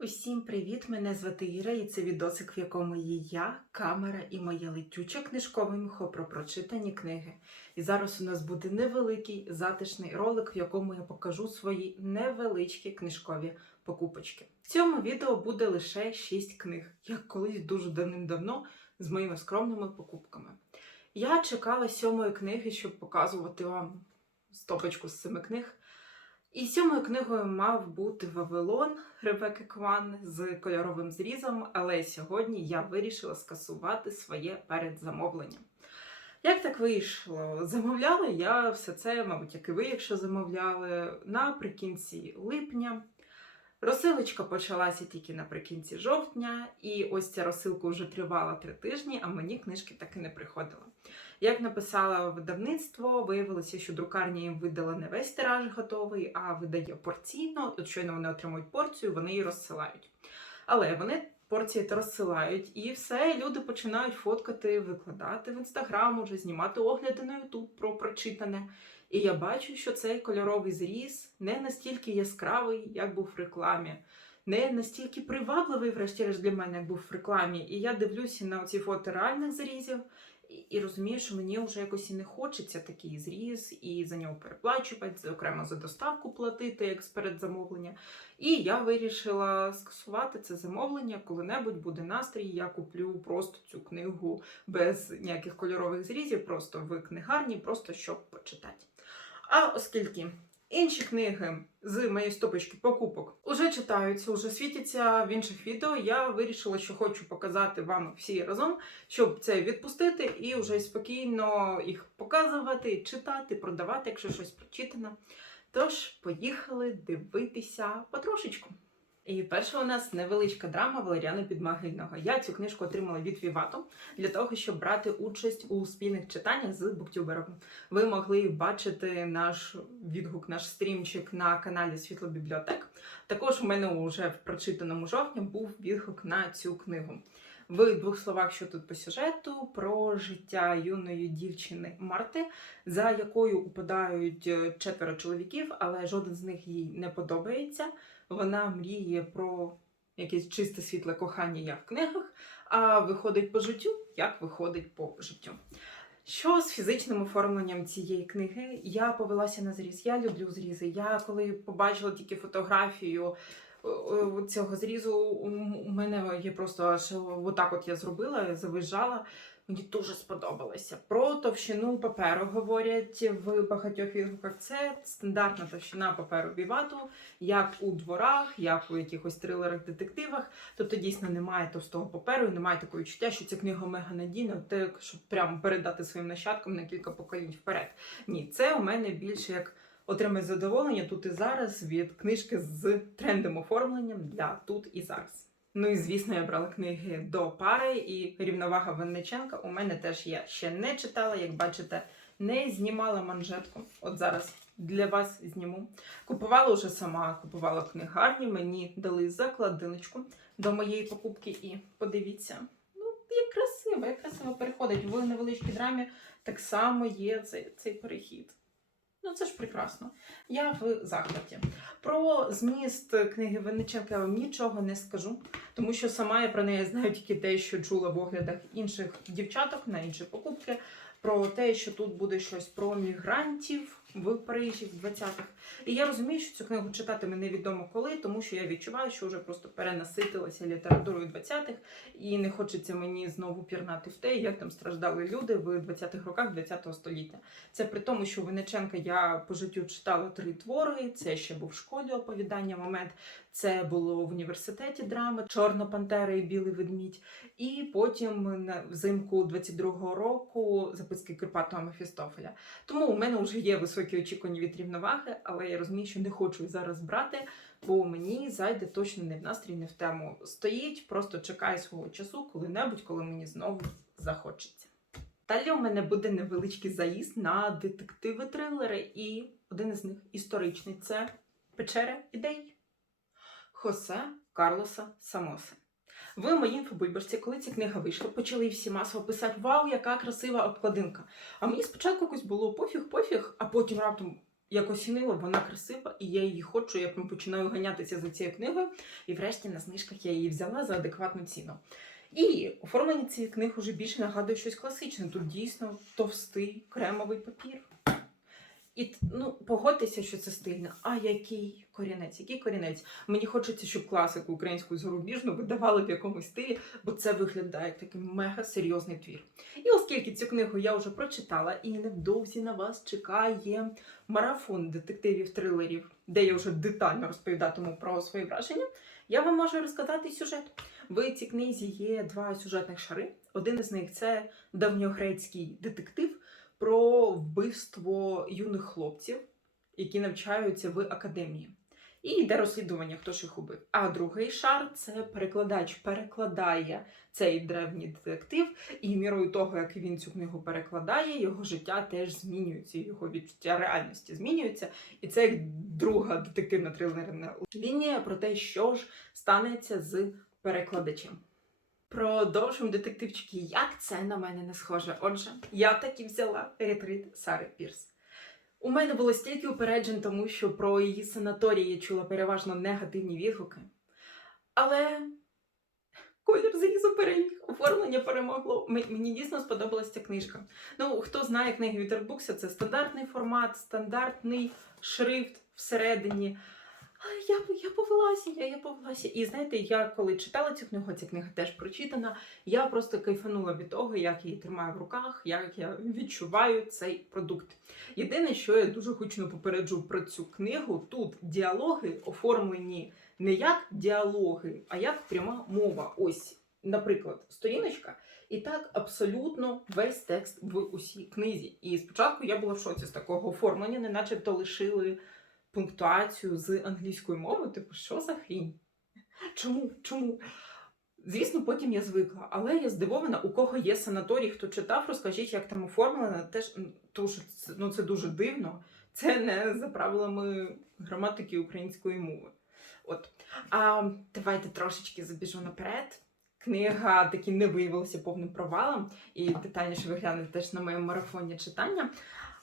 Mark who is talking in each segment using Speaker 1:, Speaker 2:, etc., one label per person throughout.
Speaker 1: Усім привіт! Мене звати Іра, і це відосик, в якому є я, камера і моя летюча книжкове мхо про прочитані книги. І зараз у нас буде невеликий затишний ролик, в якому я покажу свої невеличкі книжкові покупочки. В цьому відео буде лише 6 книг, як колись дуже давним-давно з моїми скромними покупками. Я чекала сьомої книги, щоб показувати вам стопочку з семи книг. І сьомою книгою мав бути Вавилон Ребекки Кван з кольоровим зрізом, але сьогодні я вирішила скасувати своє передзамовлення. Як так вийшло? Замовляла я все це, мабуть, як і ви, якщо замовляли, наприкінці липня. Розсилочка почалася тільки наприкінці жовтня, і ось ця розсилка вже тривала три тижні, а мені книжки таки не приходили. Як написала видавництво, виявилося, що друкарня їм видала не весь тираж готовий, а видає порційно. От щойно вони отримують порцію, вони її розсилають. Але вони порції розсилають, і все, люди починають фоткати, викладати в інстаграм, уже знімати огляди на Ютуб про прочитане. І я бачу, що цей кольоровий зріз не настільки яскравий, як був в рекламі, не настільки привабливий, врешті-решт, для мене, як був в рекламі. І я дивлюся на ці фото реальних зрізів і, і розумію, що мені вже якось і не хочеться такий зріз, і за нього переплачувати, окремо за доставку платити, як з передзамовлення. І я вирішила скасувати це замовлення. Коли-небудь буде настрій, я куплю просто цю книгу без ніяких кольорових зрізів, просто в книгарні, просто щоб почитати. А оскільки інші книги з моєї стопочки покупок уже читаються, уже світяться в інших відео, я вирішила, що хочу показати вам всі разом, щоб це відпустити і вже спокійно їх показувати, читати, продавати, якщо щось прочитано. Тож, поїхали дивитися потрошечку. І перша у нас невеличка драма Валеріана Підмогильного. Я цю книжку отримала від Вівато для того, щоб брати участь у спільних читаннях з буктюбером. Ви могли бачити наш відгук, наш стрімчик на каналі Світло Бібліотек. Також у мене вже в прочитаному жовтні був відгук на цю книгу. В двох словах, що тут по сюжету, про життя юної дівчини Марти, за якою упадають е, четверо чоловіків, але жоден з них їй не подобається. Вона мріє про якесь чисте світле кохання, як в книгах, а виходить по життю, як виходить по життю. Що з фізичним оформленням цієї книги? Я повелася на зріз. Я люблю зрізи. Я коли побачила тільки фотографію е, е, цього зрізу, у мене є просто аж отак от я зробила, завижала. Мені дуже сподобалося. Про товщину паперу говорять в багатьох відгуках. Це стандартна товщина паперу бівату, як у дворах, як у якихось трилерах, детективах. Тобто дійсно немає товстого паперу, немає такої чуття, що ця книга мега надійна, так щоб прямо передати своїм нащадкам на кілька поколінь вперед. Ні, це у мене більше як отримати задоволення тут і зараз від книжки з трендовим оформленням для тут і зараз. Ну і звісно, я брала книги до пари, і рівновага Винниченка у мене теж є. Ще не читала, як бачите, не знімала манжетку. От зараз для вас зніму. Купувала вже сама, купувала книгарні, мені дали закладиночку до моєї покупки. І подивіться, ну як красиво, як красиво переходить в невеличкій драмі. Так само є цей, цей перехід. Ну, це ж прекрасно. Я в захваті. Про зміст книги Винниченка я вам нічого не скажу, тому що сама я про неї знаю тільки те, що чула в оглядах інших дівчаток на інші покупки. Про те, що тут буде щось про мігрантів в Парижі в 20-х. І я розумію, що цю книгу читатиме невідомо коли, тому що я відчуваю, що вже просто перенаситилася літературою 20-х, і не хочеться мені знову пірнати в те, як там страждали люди в 20-х роках 20-го століття. Це при тому, що Винниченка я по життю читала три твори. Це ще був в школі оповідання момент. Це було в університеті драми Чорна Пантера і Білий ведмідь. І потім взимку 22-го року записки Кирпатого Мефістофеля. Тому у мене вже є високі очікування від рівноваги, але я розумію, що не хочу їх зараз брати, бо мені зайде точно не в настрій, не в тему. Стоїть, просто чекає свого часу коли-небудь, коли мені знову захочеться. Далі у мене буде невеличкий заїзд на детективи трилери, і один із них історичний це Печера ідей Хосе Карлоса Самосе. Ви в моїй інфобульбашці, коли ця книга вийшла, почали всі масово писати Вау, яка красива обкладинка! А мені спочатку якось було пофіг-пофіг, а потім раптом як осінила, вона красива, і я її хочу. Я прям починаю ганятися за цією книгою. І врешті на знижках я її взяла за адекватну ціну. І оформлення цієї книги вже більше нагадує щось класичне. Тут дійсно товстий кремовий папір. І ну, погодьтеся, що це стильно. А який корінець? Який корінець? Мені хочеться, щоб класику українську зарубіжну видавали в якомусь стилі, бо це виглядає як такий мега серйозний твір. І оскільки цю книгу я вже прочитала, і невдовзі на вас чекає марафон детективів трилерів, де я вже детально розповідатиму про свої враження, я вам можу розказати сюжет. В цій книзі є два сюжетних шари. Один із них це давньогрецький детектив про вбивство юних хлопців, які навчаються в академії. І йде розслідування, хто ж їх убив. А другий шар це перекладач перекладає цей древній детектив, і мірою того, як він цю книгу перекладає, його життя теж змінюється, його відчуття реальності змінюється. І це як друга детективна трилерна лінія про те, що ж станеться з перекладачем. Продовжуємо детективчики, як це на мене не схоже. Отже, я таки взяла ретрит Сари Пірс. У мене було стільки упереджень, тому що про її санаторій я чула переважно негативні відгуки. Але колір залізо переміг, оформлення перемогло. Мені дійсно сподобалася ця книжка. Ну, хто знає книги від Artbooks, це стандартний формат, стандартний шрифт всередині. Я, я повелася, я, я повелася. І знаєте, я коли читала цю книгу, ця книга теж прочитана, я просто кайфанула від того, як її тримаю в руках, як я відчуваю цей продукт. Єдине, що я дуже гучно попереджу про цю книгу, тут діалоги оформлені не як діалоги, а як пряма мова. Ось, наприклад, сторіночка, і так абсолютно весь текст в усій книзі. І спочатку я була в шоці з такого оформлення, не начебто лишили пунктуацію з англійської мови. Типу, що за хрінь? Чому? Чому? Звісно, потім я звикла, але я здивована, у кого є санаторій, хто читав, розкажіть, як там оформлено. Теж тому що це, ну, це дуже дивно. Це не за правилами граматики української мови. От. А давайте трошечки забіжу наперед. Книга таки не виявилася повним провалом, і детальніше ви глянете теж на моєму марафоні читання.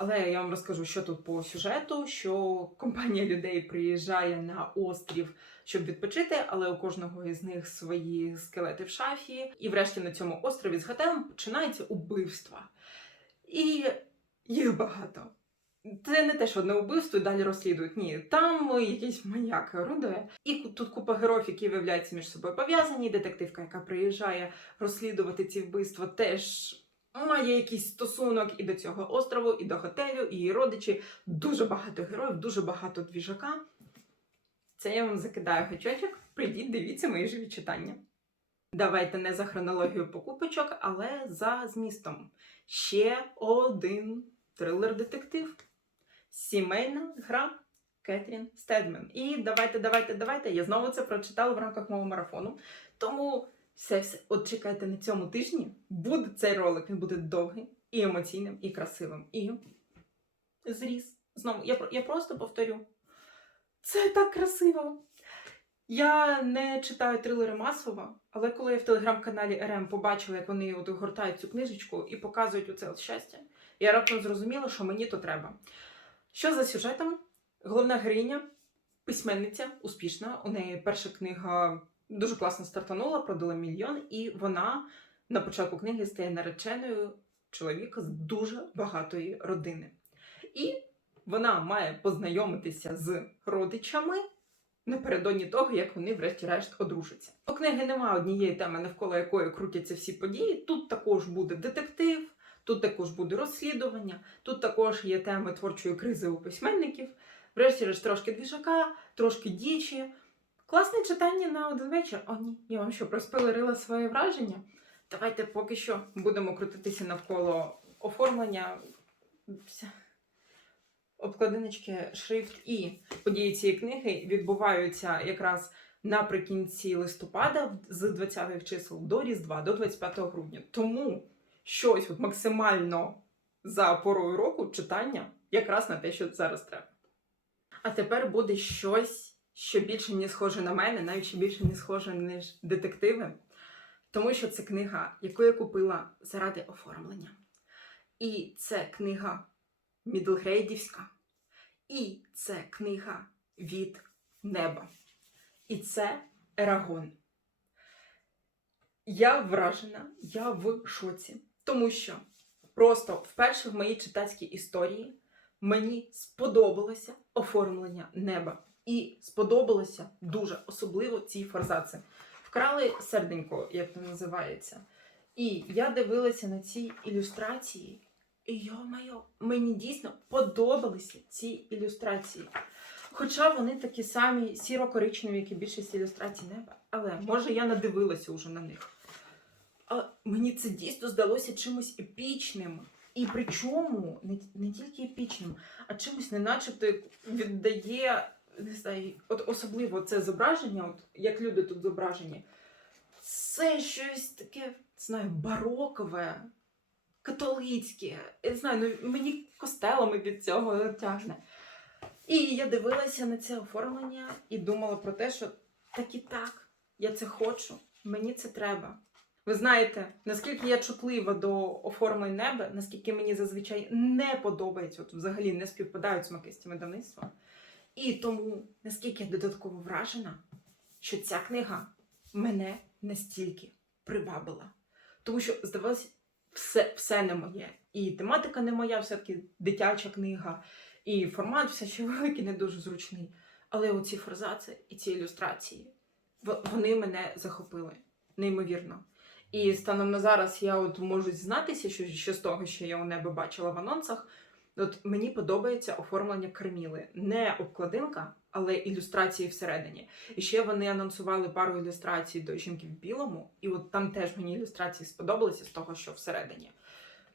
Speaker 1: Але я вам розкажу, що тут по сюжету, що компанія людей приїжджає на острів, щоб відпочити, але у кожного із них свої скелети в шафі. І врешті на цьому острові з готелем починається убивства. І їх багато. Це не те, що одне вбивство і далі розслідують. Ні, там якийсь маньяк орудує. І тут купа героїв, які виявляються між собою пов'язані. Детективка, яка приїжджає розслідувати ці вбивства, теж має якийсь стосунок і до цього острову, і до готелю, і її родичі. Дуже багато героїв, дуже багато двіжака. Це я вам закидаю гачочок. Прийдіть, дивіться мої живі читання. Давайте не за хронологію покупочок, але за змістом. Ще один трилер-детектив. Сімейна гра Кетрін Стедмен. І давайте, давайте, давайте. Я знову це прочитала в рамках мого марафону. Тому все, все. От чекайте на цьому тижні. Буде цей ролик. Він буде довгий і емоційним, і красивим. І зріс. Знову, я, я просто повторю. Це так красиво. Я не читаю трилери масово, але коли я в телеграм-каналі РМ побачила, як вони от гортають цю книжечку і показують оце от щастя, я раптом зрозуміла, що мені то треба. Що за сюжетом? Головна героїня, письменниця, успішна. У неї перша книга дуже класно стартанула, продала мільйон, і вона на початку книги стає нареченою чоловіка з дуже багатої родини. І вона має познайомитися з родичами напередодні того, як вони, врешті-решт, одружаться. У книги немає однієї теми, навколо якої крутяться всі події. Тут також буде детектив, тут також буде розслідування, тут також є теми творчої кризи у письменників. Врешті-решт трошки двіжака, трошки дічі. Класне читання на один вечір. О, ні, я вам що проспойлерила своє враження. Давайте поки що будемо крутитися навколо оформлення. Обкладиночки, шрифт і події цієї книги відбуваються якраз наприкінці листопада з 20-х чисел до Різдва, до 25 грудня. Тому щось от максимально за порою року читання якраз на те, що зараз треба. А тепер буде щось, що більше не схоже на мене, навіть ще більше не схоже, ніж детективи. Тому що це книга, яку я купила заради оформлення. І це книга мідлгрейдівська. І це книга від неба. І це Ерагон. Я вражена, я в шоці. Тому що просто вперше в моїй читацькій історії мені сподобалося оформлення неба. І сподобалося дуже особливо ці форзаци. Вкрали серденько, як це називається. І я дивилася на ці ілюстрації, і йо-моє, мені дійсно подобалися ці ілюстрації. Хоча вони такі самі сіро-коричневі, як і більшість ілюстрацій неба. Але може я надивилася уже на них. А мені це дійсно здалося чимось епічним. І причому не, не тільки епічним, а чимось не віддає не знаю, от особливо це зображення, от як люди тут зображені, це щось таке, не знаю, барокове, католицьке. Я не знаю, ну мені костелами від цього тягне. І я дивилася на це оформлення і думала про те, що так і так, я це хочу, мені це треба. Ви знаєте, наскільки я чутлива до оформлень неба, наскільки мені зазвичай не подобається, от взагалі не співпадають смаки з цим видавництвом. І тому, наскільки я додатково вражена, що ця книга мене настільки привабила. Тому що, здавалося, все, все не моє. І тематика не моя, все-таки дитяча книга, і формат все ще великий, не дуже зручний. Але оці форзаци і ці ілюстрації, вони мене захопили неймовірно. І станом на зараз я от можу дізнатися, що, що з того, що я у небо бачила в анонсах, От мені подобається оформлення Карміли. Не обкладинка, але ілюстрації всередині. І ще вони анонсували пару ілюстрацій до жінки в білому, і от там теж мені ілюстрації сподобалися з того, що всередині.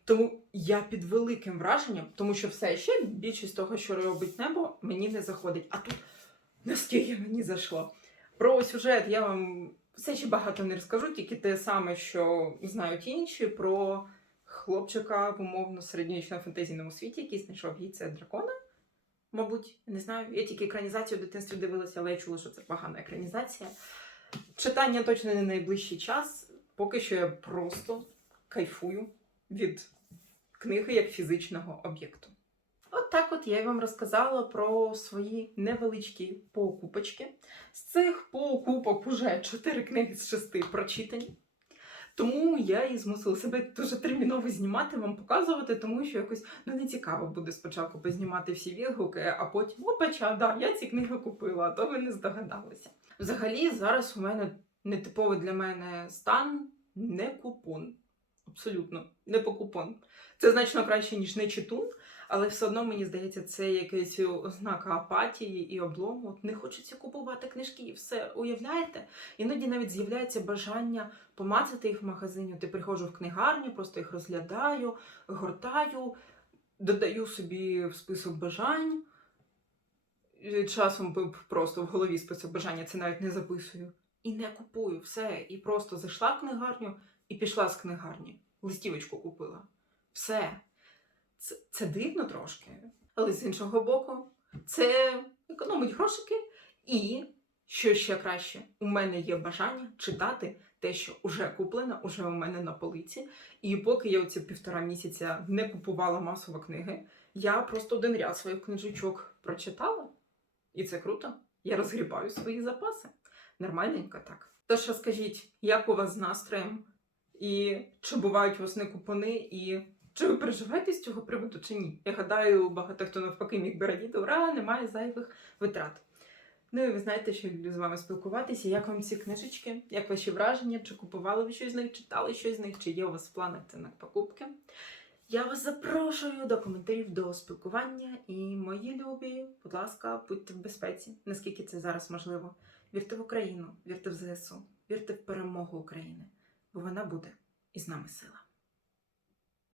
Speaker 1: Тому я під великим враженням, тому що все ще більшість того, що робить небо, мені не заходить. А тут наскільки мені зайшло. Про сюжет я вам все ще багато не розкажу, тільки те саме, що знають інші, про хлопчика в умовно середньовічному фантазійному світі, який знайшов яйце дракона. Мабуть, не знаю. Я тільки екранізацію в дитинстві дивилася, але я чула, що це погана екранізація. Читання точно не найближчий час. Поки що я просто кайфую від книги як фізичного об'єкту. От так от я вам розказала про свої невеличкі покупочки. З цих покупок уже 4 книги з 6 прочитані. Тому я і змусила себе дуже терміново знімати, вам показувати, тому що якось ну не цікаво буде спочатку познімати всі відгуки, а потім опача, да, я ці книги купила, а то ви не здогадалися. Взагалі, зараз у мене нетиповий для мене стан не купон. Абсолютно, не по купон. Це значно краще, ніж не читун, але все одно мені здається, це якась ознака апатії і облому. Не хочеться купувати книжки і все. Уявляєте? Іноді навіть з'являється бажання помацати їх в магазині. Ти приходжу в книгарню, просто їх розглядаю, гортаю, додаю собі в список бажань. Часом просто в голові список бажання це навіть не записую. І не купую все. І просто зайшла в книгарню і пішла з книгарні. Листівочку купила. Все. Це, це дивно трошки. Але з іншого боку, це економить грошики. І, що ще краще, у мене є бажання читати те, що вже куплено, уже у мене на полиці. І поки я оці півтора місяця не купувала масово книги, я просто один ряд своїх книжечок прочитала. І це круто. Я розгрібаю свої запаси. Нормальненько так. Тож розкажіть, як у вас з настроєм? І чи бувають у вас не купони, і чи ви переживаєте з цього приводу, чи ні? Я гадаю, багато хто навпаки міг би радіти, ура, немає зайвих витрат. Ну і ви знаєте, що люблю з вами спілкуватися. Як вам ці книжечки? Як ваші враження? Чи купували ви щось з них, читали щось з них, чи є у вас в планах це на покупки? Я вас запрошую до коментарів, до спілкування. І мої любі, будь ласка, будьте в безпеці, наскільки це зараз можливо. Вірте в Україну, вірте в ЗСУ, вірте в перемогу України, бо вона буде і з нами сила.